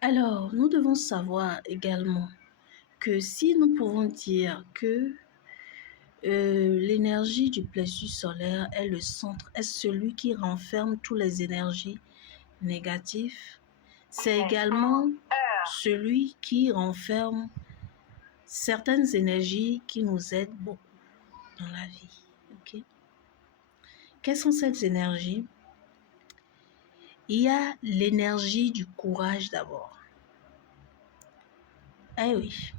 Alors, nous devons savoir également que si nous pouvons dire que l'énergie du plexus solaire est le centre, est celui qui renferme toutes les énergies négatives, c'est également celui qui renferme certaines énergies qui nous aident beaucoup dans la vie. Okay? Quelles sont ces énergies? Il y a l'énergie du courage d'abord. Eh oui,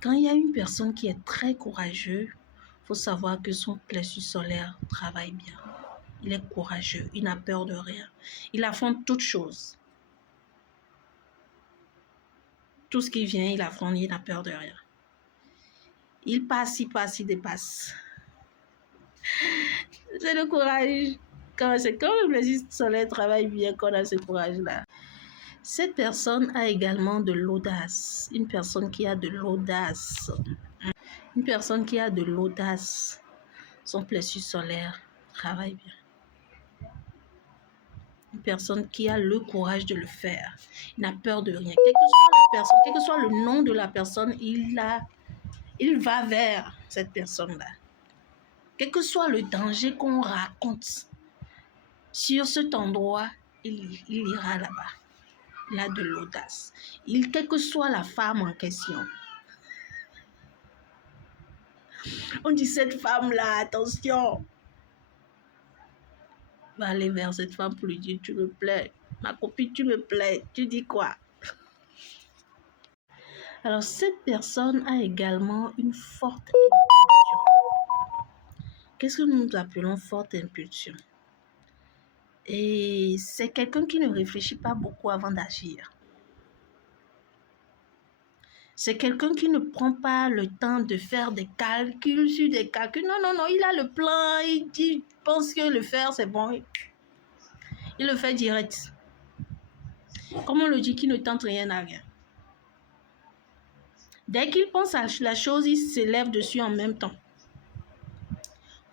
quand il y a une personne qui est très courageuse, il faut savoir que son plexus solaire travaille bien. Il est courageux, il n'a peur de rien. Il affronte toutes choses. Tout ce qui vient, il affronte, il n'a peur de rien. Il passe, il dépasse. C'est le courage. C'est quand le plexus solaire travaille bien qu'on a ce courage-là. Cette personne a également de l'audace. Une personne qui a de l'audace. Une personne qui a de l'audace. Son plexus solaire travaille bien. Une personne qui a le courage de le faire. Il n'a peur de rien. Quelle que soit la personne, quel que soit le nom de la personne, il va vers cette personne-là. Quel que soit le danger qu'on raconte sur cet endroit, il ira là-bas. Il a de l'audace. Quelle que soit la femme en question. On dit cette femme-là, attention. Va aller vers cette femme pour lui dire, tu me plais. Ma copine, tu me plais. Tu dis quoi? Alors, cette personne a également une forte impulsion. Qu'est-ce que nous appelons forte impulsion? Et c'est quelqu'un qui ne réfléchit pas beaucoup avant d'agir. C'est quelqu'un qui ne prend pas le temps de faire des calculs sur des calculs. Non, il a le plan, il pense que le faire, c'est bon. Il le fait direct. Comme on le dit, qui ne tente rien à rien. Dès qu'il pense à la chose, il s'élève dessus en même temps.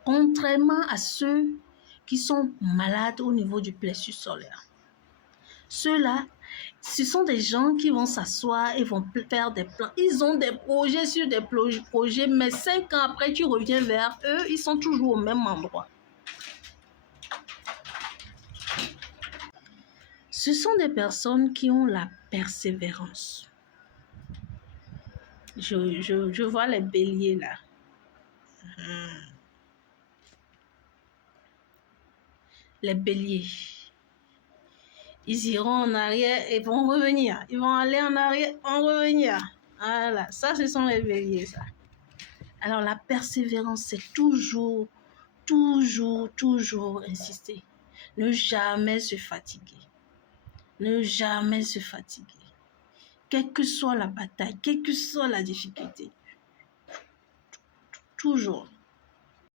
Contrairement à ceux qui sont malades au niveau du plexus solaire. Ceux-là, ce sont des gens qui vont s'asseoir et vont faire des plans. Ils ont des projets sur des projets, mais 5 ans après, tu reviens vers eux, ils sont toujours au même endroit. Ce sont des personnes qui ont la persévérance. Je vois les béliers là. Les béliers. Ils iront en arrière et vont revenir. Ils vont aller en arrière, vont revenir. Voilà, ça ce sont les béliers ça. Alors la persévérance, c'est toujours insister. Ne jamais se fatiguer. Ne jamais se fatiguer. Quelle que soit la bataille, quelle que soit la difficulté. Toujours.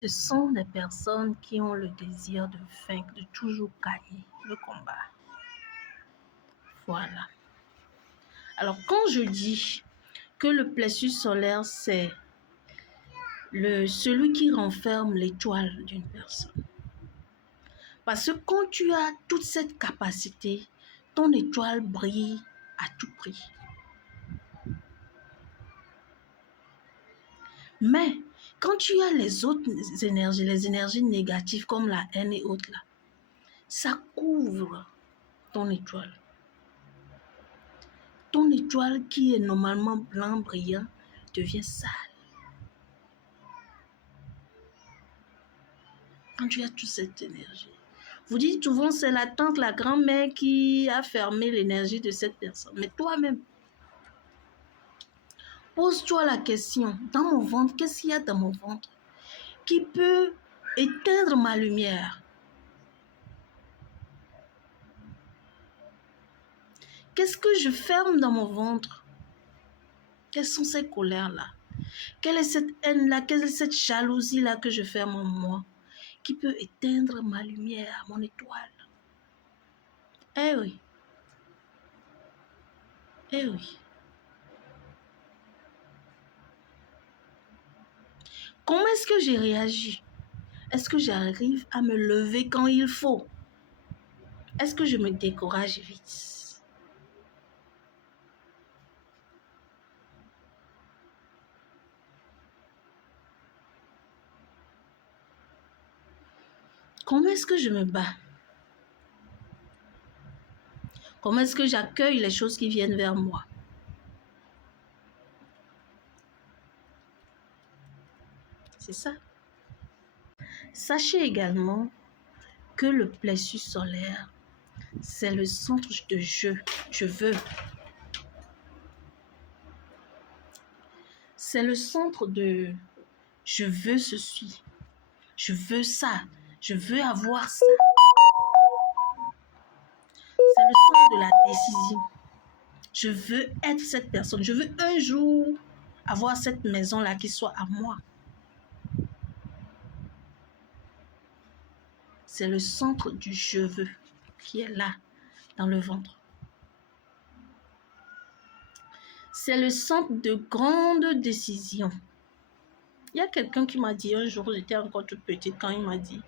Ce sont des personnes qui ont le désir de vaincre, de toujours gagner le combat. Voilà. Alors, quand je dis que le plexus solaire, c'est celui qui renferme l'étoile d'une personne. Parce que quand tu as toute cette capacité, ton étoile brille à tout prix. Mais quand tu as les autres énergies, les énergies négatives comme la haine et autres là, ça couvre ton étoile. Ton étoile qui est normalement blanc brillant devient sale. Quand tu as toute cette énergie. Vous dites souvent c'est la tante, la grand-mère qui a fermé l'énergie de cette personne. Mais toi-même, pose-toi la question, dans mon ventre, qu'est-ce qu'il y a dans mon ventre qui peut éteindre ma lumière? Qu'est-ce que je ferme dans mon ventre? Quelles sont ces colères-là? Quelle est cette haine-là? Quelle est cette jalousie-là que je ferme en moi qui peut éteindre ma lumière, mon étoile? Eh oui. Eh oui. Comment est-ce que j'ai réagi? Est-ce que j'arrive à me lever quand il faut? Est-ce que je me décourage vite? Comment est-ce que je me bats? Comment est-ce que j'accueille les choses qui viennent vers moi? C'est ça. Sachez également que le plexus solaire, c'est le centre de je veux. C'est le centre de je veux ceci, je veux ça, je veux avoir ça. C'est le centre de la décision. Je veux être cette personne. Je veux un jour avoir cette maison-là qui soit à moi. C'est le centre du je veux qui est là, dans le ventre. C'est le centre de grandes décisions. Il y a quelqu'un qui m'a dit un jour, j'étais encore toute petite, quand il m'a dit,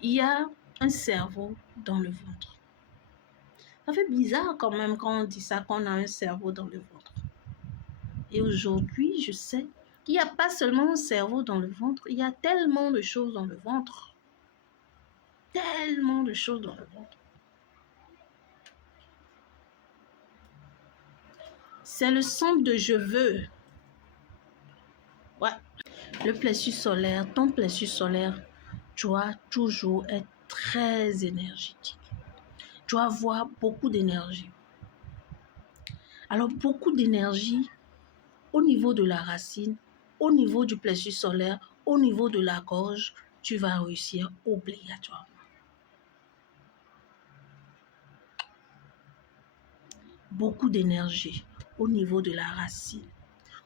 il y a un cerveau dans le ventre. Ça fait bizarre quand même quand on dit ça, qu'on a un cerveau dans le ventre. Et aujourd'hui, je sais qu'il n'y a pas seulement un cerveau dans le ventre, il y a tellement de choses dans le ventre. Tellement de choses dans le ventre. C'est le centre de je veux. Ouais. Le plexus solaire, ton plexus solaire doit toujours être très énergétique. Tu dois avoir beaucoup d'énergie. Alors, beaucoup d'énergie au niveau de la racine, au niveau du plexus solaire, au niveau de la gorge, tu vas réussir obligatoirement. Beaucoup d'énergie au niveau de la racine,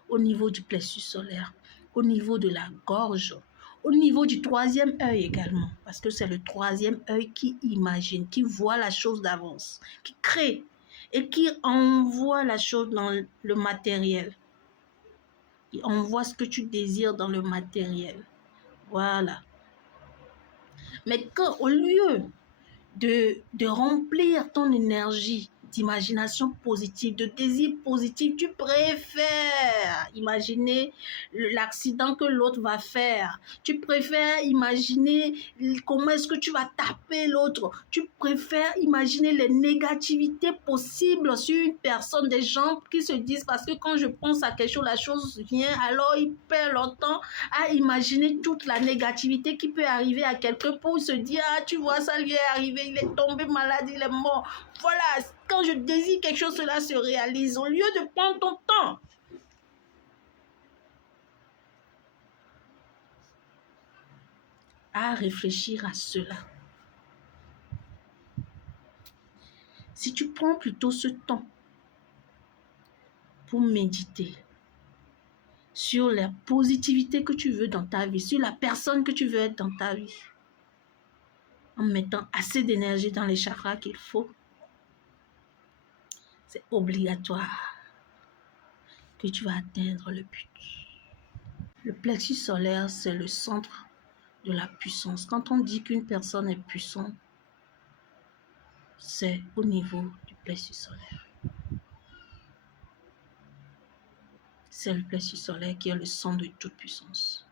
au niveau du plexus solaire, au niveau de la gorge, au niveau du troisième œil également, parce que c'est le troisième œil qui imagine, qui voit la chose d'avance, qui crée et qui envoie la chose dans le matériel. Qui envoie ce que tu désires dans le matériel. Voilà. Mais quand, au lieu de remplir ton énergie d'imagination positive, de désir positif, tu préfères imaginer l'accident que l'autre va faire. Tu préfères imaginer comment est-ce que tu vas taper l'autre. Tu préfères imaginer les négativités possibles sur une personne, des gens qui se disent parce que quand je pense à quelque chose, la chose vient, alors ils perdent leur temps à imaginer toute la négativité qui peut arriver à quelqu'un pour se dire, ah tu vois ça lui est arrivé, il est tombé malade, il est mort. Voilà, quand je désire quelque chose, cela se réalise. Au lieu de prendre ton temps à réfléchir à cela. Si tu prends plutôt ce temps pour méditer sur la positivité que tu veux dans ta vie, sur la personne que tu veux être dans ta vie, en mettant assez d'énergie dans les chakras qu'il faut, c'est obligatoire que tu vas atteindre le but. Le plexus solaire, c'est le centre de la puissance. Quand on dit qu'une personne est puissante, c'est au niveau du plexus solaire. C'est le plexus solaire qui est le centre de toute puissance.